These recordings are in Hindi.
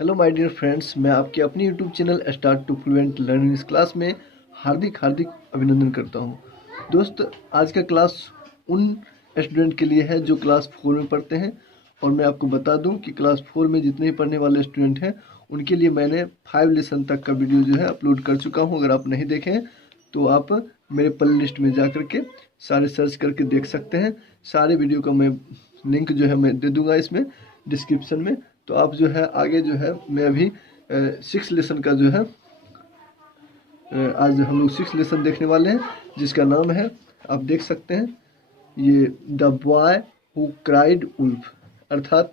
हेलो माय डियर फ्रेंड्स, मैं आपके अपनी YouTube channel start to fluent learning इस क्लास में हार्दिक हार्दिक अभिनंदन करता हूं। दोस्त, आज का क्लास उन स्टूडेंट के लिए है जो क्लास 4 में पढ़ते हैं। और मैं आपको बता दूं कि क्लास 4 में जितने भी पढ़ने वाले स्टूडेंट हैं उनके लिए मैंने 5 लेसन तक का वीडियो जो है अपलोड कर चुका हूं। अगर आप नहीं देखें तो आप मेरे प्ले लिस्ट में जा करके सारे सर्च करके देख सकते हैं। सारे वीडियो का मैं लिंक जो है मैं दे दूंगा इसमें डिस्क्रिप्शन में। तो आप जो है आगे जो है मैं अभी 6 लेसन का जो है आज हम लोग 6 लेसन देखने वाले हैं, जिसका नाम है, आप देख सकते हैं, ये the boy who cried wolf, अर्थात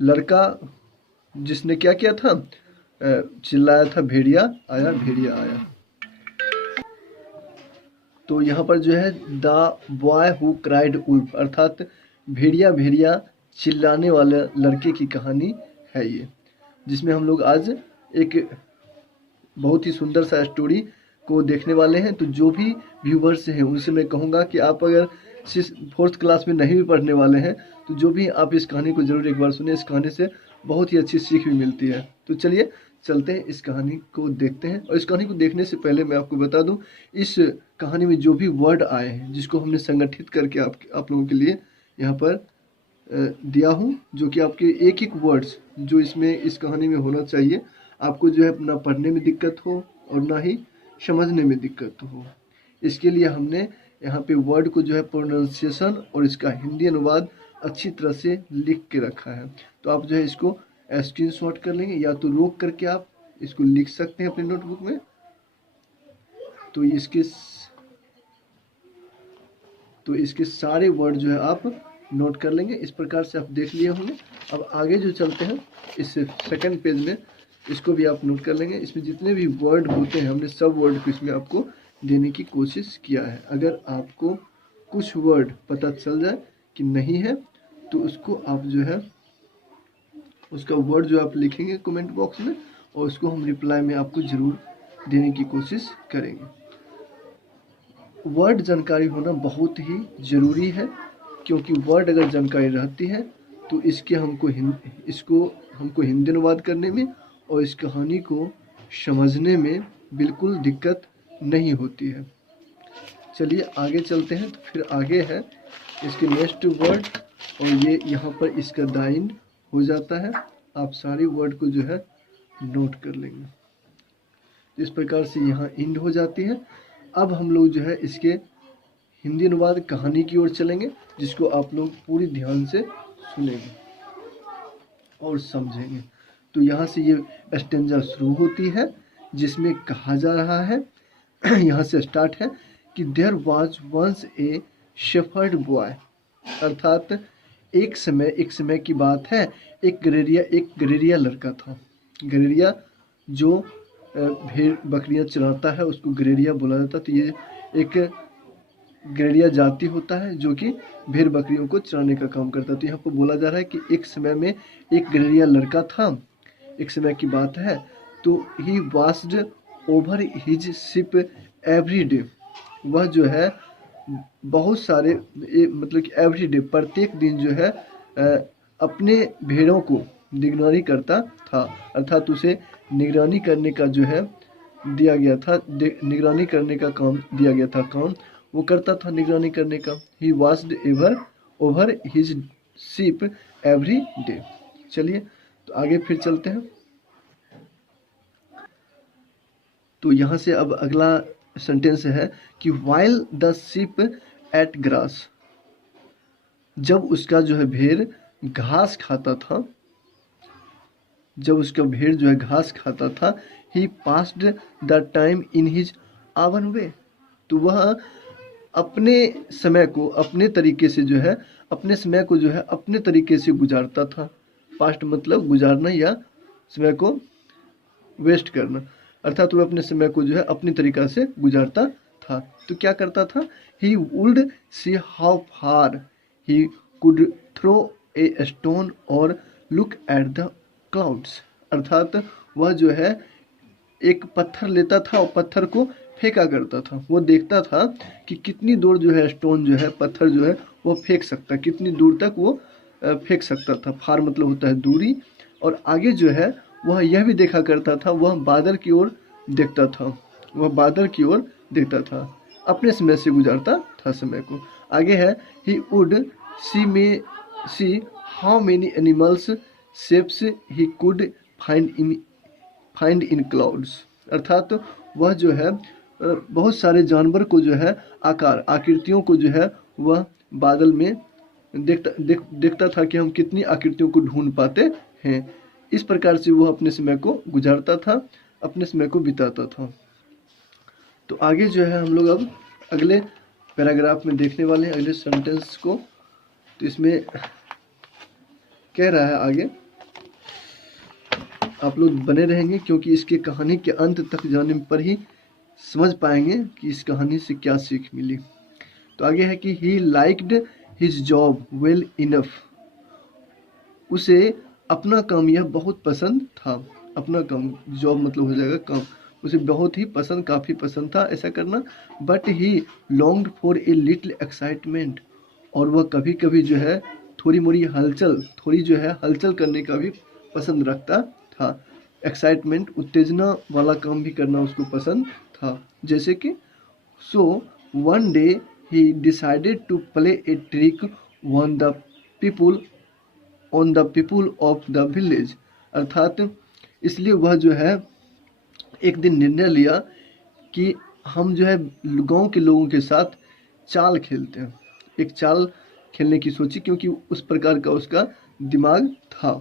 लड़का जिसने क्या किया था, चिल्लाया था भेड़िया आया भेड़िया आया। तो यहाँ पर जो है the boy who cried wolf अर्थात भेड़िया भेड़िया चिल्लाने वाले लड़के की कहानी है ये, जिसमें हम लोग आज एक बहुत ही सुंदर सा स्टोरी को देखने वाले हैं। तो जो भी व्यूवर्स हैं उनसे मैं कहूँगा कि आप अगर 4th क्लास में नहीं भी पढ़ने वाले हैं तो जो भी आप इस कहानी को ज़रूर एक बार सुने। इस कहानी से बहुत ही अच्छी सीख भी मिलती है। तो चलिए चलते हैं, इस कहानी को देखते हैं। और इस कहानी को देखने से पहले मैं आपको बता दूं, इस कहानी में जो भी वर्ड आए हैं जिसको हमने संगठित करके आप लोगों के लिए यहाँ पर दिया हूँ, जो कि आपके एक एक वर्ड्स जो इसमें इस कहानी में होना चाहिए, आपको जो है ना पढ़ने में दिक्कत हो और ना ही समझने में दिक्कत हो। इसके लिए हमने यहाँ पे वर्ड को जो है प्रोनाउंसिएशन और इसका हिंदी अनुवाद अच्छी तरह से लिख के रखा है। तो आप जो है इसको स्क्रीनशॉट कर लेंगे या तो रोक करके आप इसको लिख सकते हैं अपने नोटबुक में। तो इसके सारे वर्ड जो है आप नोट कर लेंगे। इस प्रकार से आप देख लिए होंगे। अब आगे जो चलते हैं, इस सेकंड पेज में इसको भी आप नोट कर लेंगे। इसमें जितने भी वर्ड होते हैं हमने सब वर्ड को इसमें आपको देने की कोशिश किया है। अगर आपको कुछ वर्ड पता चल जाए कि नहीं है तो उसको आप जो है उसका वर्ड जो आप लिखेंगे कमेंट बॉक्स में, और उसको हम रिप्लाई में आपको ज़रूर देने की कोशिश करेंगे। वर्ड जानकारी होना बहुत ही ज़रूरी है, क्योंकि वर्ड अगर जानकारी रहती है तो इसको हमको हिंदी अनुवाद करने में और इस कहानी को समझने में बिल्कुल दिक्कत नहीं होती है। चलिए आगे चलते हैं। तो फिर आगे है इसके नेक्स्ट वर्ड, और ये यहाँ पर इसका दाइंड हो जाता है। आप सारे वर्ड को जो है नोट कर लेंगे। इस प्रकार से यहाँ इंड हो जाती है। अब हम लोग जो है इसके हिंदी अनुवाद कहानी की ओर चलेंगे, जिसको आप लोग पूरी ध्यान से सुनेंगे और समझेंगे। तो यहाँ से ये स्टेंजा शुरू होती है, जिसमें कहा जा रहा है यहाँ से स्टार्ट है कि there was once a shepherd boy, अर्थात एक समय की बात है, एक गरेरिया लड़का था। गरेरिया जो भेड़ बकरियां चराता है उसको गरेरिया बोला जाता है। तो ये एक गरेरिया जाति होता है जो कि भेड़ बकरियों को चराने का काम करता है। तो यहाँ पर बोला जा रहा है कि एक समय में एक गरेरिया लड़का था, एक समय की बात है। तो he watched over his sheep every day, वह जो है बहुत सारे मतलब कि एवरी डे प्रत्येक दिन जो है अपने भेड़ों को निगरानी करता था, अर्थात उसे निगरानी करने का जो है दिया गया था, निगरानी करने का काम दिया गया था। काम वो करता था निगरानी करने का। He watched over his sheep every day. चलिए तो आगे फिर चलते हैं। तो यहाँ से अब अगला सेंटेंस है कि while the sheep ate grass, जब उसका जो है भेड़ घास खाता था, जब उसका भेड़ जो है घास खाता था, he passed the time in his own way, तो वह अपने समय को अपने तरीके से जो है अपने समय को जो है अपने तरीके से गुजारता था। पास्ट मतलब गुजारना या समय को वेस्ट करना, अर्थात वह अपने समय को जो है अपनी तरीका से गुजारता था। तो क्या करता था, he would see how far he could throw a stone और लुक एट द क्लाउड्स, अर्थात वह जो है एक पत्थर लेता था और पत्थर को फेंका करता था। वो देखता था कि कितनी दूर जो है स्टोन जो है पत्थर जो है वो फेंक सकता है, कितनी दूर तक वो फेंक सकता था। फार मतलब होता है दूरी, और आगे जो है वह यह भी देखा करता था, वह बादल की ओर देखता था, वह बादल की ओर देखता था, अपने समय से गुजारता था समय को। आगे है ही would see how many animals shapes he could find in clouds. अर्थात वह जो है बहुत सारे जानवर को जो है आकार आकृतियों को जो है वह बादल में देखता था कि हम कितनी आकृतियों को ढूंढ पाते हैं। इस प्रकार से वह अपने समय को गुजारता था, अपने समय को बिताता था। तो आगे जो है हम लोग अब अगले पैराग्राफ में देखने वाले हैं, अगले सेंटेंस को। तो इसमें कह रहा है आगे, आप लोग बने रहेंगे क्योंकि इसके कहानी के अंत तक जाने पर ही समझ पाएंगे कि इस कहानी से क्या सीख मिली। तो आगे है कि he liked his job well enough. उसे अपना काम यह बहुत पसंद था। अपना काम, जॉब मतलब हो जाएगा काम, उसे बहुत ही पसंद, काफ़ी पसंद था ऐसा करना। But he longed for a little excitement. और वह कभी कभी जो है थोड़ी मोड़ी हलचल, थोड़ी जो है हलचल करने का भी पसंद रखता था। एक्साइटमेंट, उत्तेजना वाला काम भी करना उसको पसंद था। जैसे कि so one day he decided to play a trick on the people of the village. अर्थात इसलिए वह जो है एक दिन निर्णय लिया कि हम जो है गांव के लोगों के साथ चाल खेलते हैं। एक चाल खेलने की सोची क्योंकि उस प्रकार का उसका दिमाग था।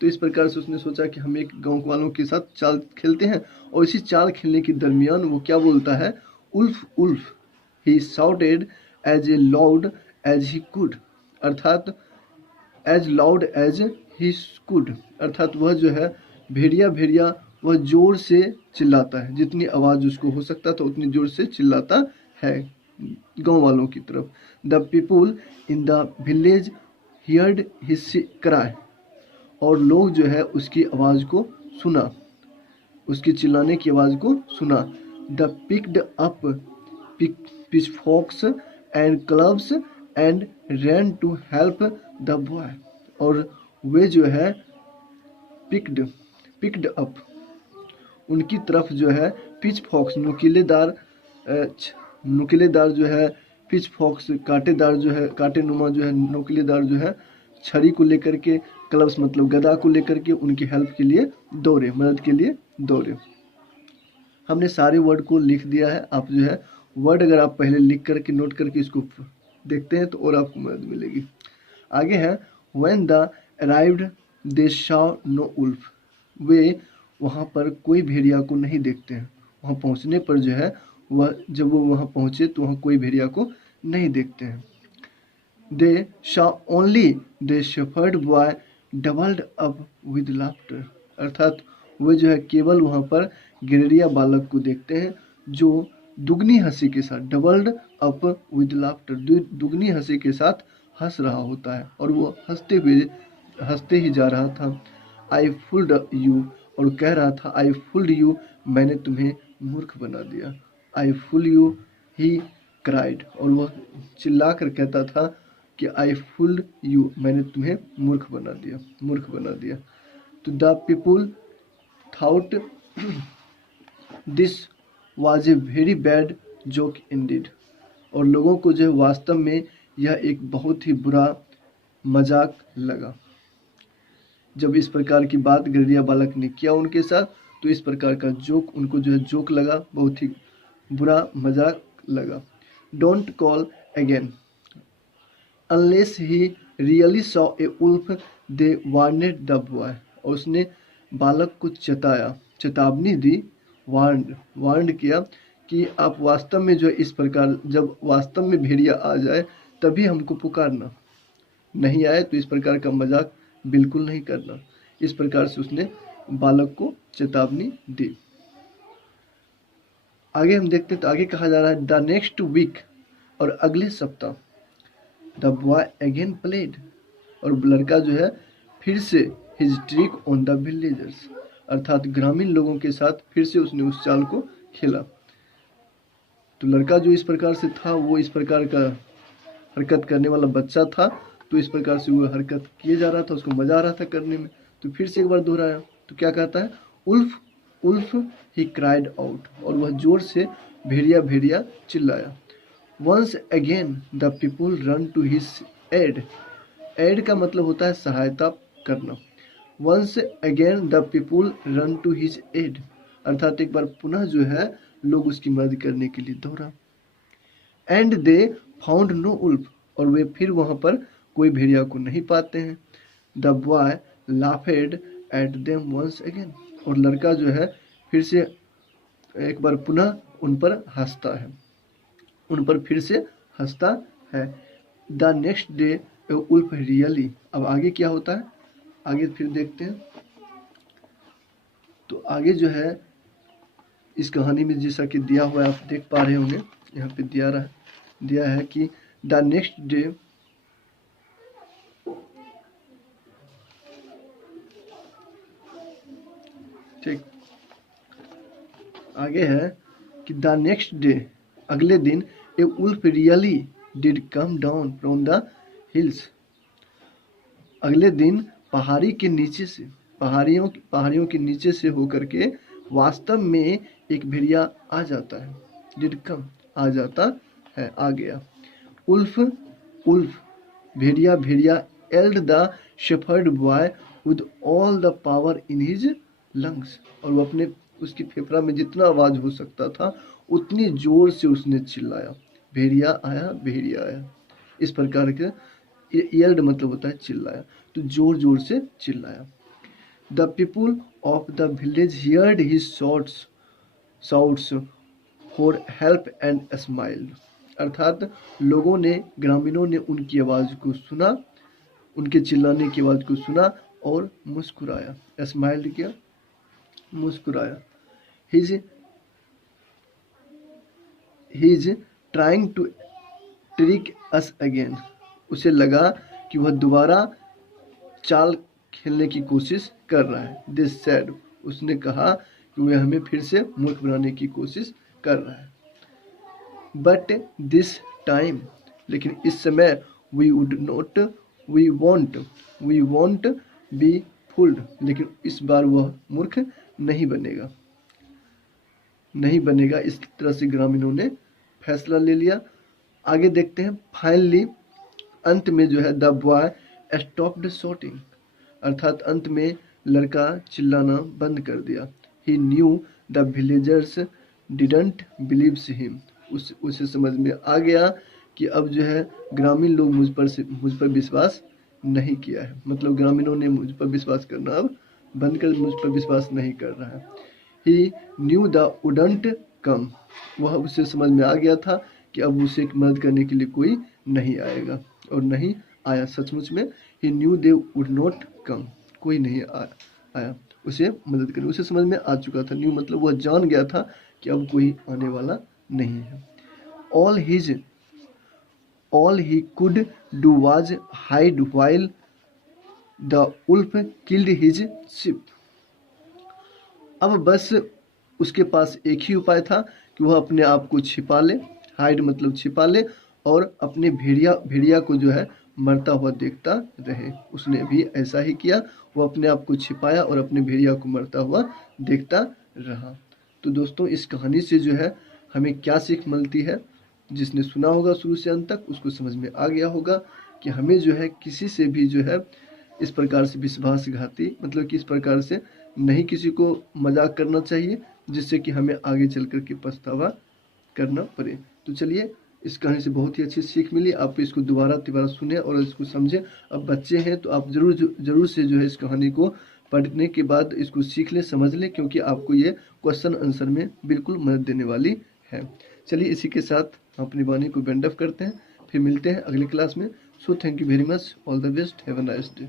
तो इस प्रकार से उसने सोचा कि हम एक गांव वालों के साथ चाल खेलते हैं। और इसी चाल खेलने के दरमियान वो क्या बोलता है, wolf wolf he shouted as a loud as he could. अर्थात as loud as he could, अर्थात वह जो है भेड़िया भेड़िया वह जोर से चिल्लाता है, जितनी आवाज़ उसको हो सकता था उतनी जोर से चिल्लाता है गांव वालों की तरफ। The people in the village heard his cry. और लोग जो है उसकी आवाज़ को सुना, उसकी चिल्लाने की आवाज़ को सुना। They picked up pitchforks and clubs and ran to help the boy. और वे जो है पिक्ड अप, उनकी तरफ जो है पिच फॉक्स, नुकीलेदार जो है पिच फॉक्स, कांटेदार जो है, कांटे नुमा जो है, नुकीलेदार जो है छड़ी को लेकर के, क्लब्स मतलब गदा को लेकर के उनकी हेल्प के लिए दौड़े, मदद के लिए दौड़े। हमने सारे वर्ड को लिख दिया है। आप जो है वर्ड अगर आप पहले लिख करके नोट करके इसको देखते हैं तो और आपको मदद मिलेगी। आगे है when they arrived they saw no wolf. वे वहाँ पर कोई भेड़िया को नहीं देखते हैं। वहाँ पहुँचने पर जो है वह, जब वो वहाँ पहुँचे तो वहाँ कोई भेड़िया को नहीं देखते हैं। They saw only the shepherd boy doubled up with laughter. अर्थात वे जो है केवल वहाँ पर गिररिया बालक को देखते हैं जो दुगनी हंसी के साथ, डबल्ड अप विद लाफ्टर, दुगनी हंसी के साथ हंस रहा होता है। और वो हंसते ही जा रहा था। आई फुल्ड यू, और कह रहा था आई फुल्ड यू, मैंने तुम्हें मूर्ख बना दिया। आई फुल यू ही क्राइड, और वह चिल्ला कर कहता था कि आई फुल्ड यू, मैंने तुम्हें मूर्ख बना दिया, मूर्ख बना दिया। तो the people thought this was a very bad joke Indeed. और लोगों को जो वास्तव में यह एक बहुत ही बुरा मजाक लगा। जब इस प्रकार की बात गिररिया बालक ने किया उनके साथ, तो इस प्रकार का जोक उनको जो है जोक लगा, बहुत ही बुरा मजाक लगा। Don't call again unless he really saw a wolf they warned the boy. और उसने बालक को चेतावनी दी, वार्न किया कि आप वास्तव में जो इस प्रकार, जब वास्तव में भेड़िया आ जाए तभी हमको पुकारना, नहीं आए तो इस प्रकार का मजाक बिल्कुल नहीं करना। इस प्रकार से उसने बालक को चेतावनी दी। आगे हम देखते हैं तो आगे कहा जा रहा है द नेक्स्ट वीक, और अगले सप्ताह द बॉय अगेन प्लेड, और लड़का जो है फिर से his trick on the villagers, अर्थात ग्रामीण लोगों के साथ फिर से उसने उस चाल को खेला। तो लड़का जो इस प्रकार से था, वो इस प्रकार का हरकत करने वाला बच्चा था, तो इस प्रकार से वो हरकत किए जा रहा था, उसको मजा आ रहा था करने में, तो फिर से एक बार दोहराया। तो क्या कहता है, wolf wolf he cried out, और वह जोर से भेड़िया भेड़िया चिल्लाया। Once again the people run to his aid. Aid का मतलब होता है सहायता करना। Once again the people run to his aid, अर्थात एक बार पुनः जो है लोग उसकी मदद करने के लिए दौड़ा। And they found no wolf, और वे फिर वहां पर कोई भेड़िया को नहीं पाते हैं। The boy laughed at them once again, और लड़का जो है फिर से एक बार पुनः उन पर हंसता है, उन पर फिर से हंसता है। The next day wolf really, अब आगे क्या होता है आगे फिर देखते हैं। तो आगे जो है इस कहानी में जैसा कि दिया हुआ है, आप देख पा रहे होंगे यहाँ पे दिया है कि द नेक्स्ट डे ठीक आगे है कि द नेक्स्ट डे, अगले दिन, a wolf really did come down from the hills. अगले दिन पहाड़ी के नीचे से, पहाड़ियों के नीचे से होकर के वास्तव में एक भेड़िया आ जाता है। डिड कम, आ जाता है, आ गया। उल्फ उल्फ भेड़िया भेड़िया yelled the shepherd boy with all the power in his lungs, और वो अपने उसकी फेफड़ा में जितना आवाज हो सकता था उतनी जोर से उसने चिल्लाया, भेड़िया आया भेड़िया आया। इस प्रकार के एल्ड मतलब होता है चिल्लाया, तो जोर जोर से चिल्लाया। The people of the village heard his shouts for help and smiled, अर्थात लोगों ने, ग्रामीणों ने उनकी आवाज को सुना, उनके चिल्लाने की आवाज को सुना और मुस्कुराया। स्माइल्ड किया, मुस्कुराया। He's trying to trick us again, उसे लगा कि वह दोबारा चाल खेलने की कोशिश कर रहा है। This said, उसने कहा कि वह हमें फिर से मूर्ख बनाने की कोशिश कर रहा है। But this time, लेकिन इस समय we won't be fooled, लेकिन इस बार वह मूर्ख नहीं बनेगा। इस तरह से ग्रामीणों ने फैसला ले लिया। आगे देखते हैं। फाइनली, अंत में जो है द बॉय स्टॉप्ड शॉटिंग, अर्थात अंत में लड़का चिल्लाना बंद कर दिया। He knew the villagers didn't believes him, उसे समझ में आ गया कि अब जो है ग्रामीण लोग मुझ पर विश्वास नहीं किया है, मतलब ग्रामीणों ने मुझ पर विश्वास करना अब बंद कर मुझ पर विश्वास नहीं कर रहा है। ही न्यू द वुडंट कम, वह उसे समझ में आ गया था कि अब उसे मदद करने के लिए कोई नहीं आएगा, और नहीं आया सचमुच में। He knew they would not come, कोई नहीं आया उसे मदद करने, उसे समझ में आ चुका था। न्यू मतलब वह जान गया था कि अब कोई आने वाला नहीं है। All he could do was hide while the wolf killed his sheep. अब बस उसके पास एक ही उपाय था कि वह अपने आप को छिपा ले, हाइड मतलब छिपा ले, और अपने भेड़िया को जो है मरता हुआ देखता रहे। उसने भी ऐसा ही किया, वो अपने आप को छिपाया और अपने भेड़िया को मरता हुआ देखता रहा। तो दोस्तों, इस कहानी से जो है हमें क्या सीख मिलती है, जिसने सुना होगा शुरू से अंत तक उसको समझ में आ गया होगा कि हमें जो है किसी से भी जो है इस प्रकार से विश्वासघाती, मतलब कि इस प्रकार से नहीं किसी को मजाक करना चाहिए, जिससे कि हमें आगे चल कर के पछतावा करना पड़े। तो चलिए, इस कहानी से बहुत ही अच्छी सीख मिली। आप इसको दोबारा सुने और इसको समझें। अब बच्चे हैं तो आप जरूर से जो है इस कहानी को पढ़ने के बाद इसको सीख लें, समझ लें, क्योंकि आपको ये क्वेश्चन आंसर में बिल्कुल मदद देने वाली है। चलिए, इसी के साथ हम अपनी वाणी को बेंड अप करते हैं, फिर मिलते हैं अगली क्लास में। So thank you very much, all the best, have a nice day.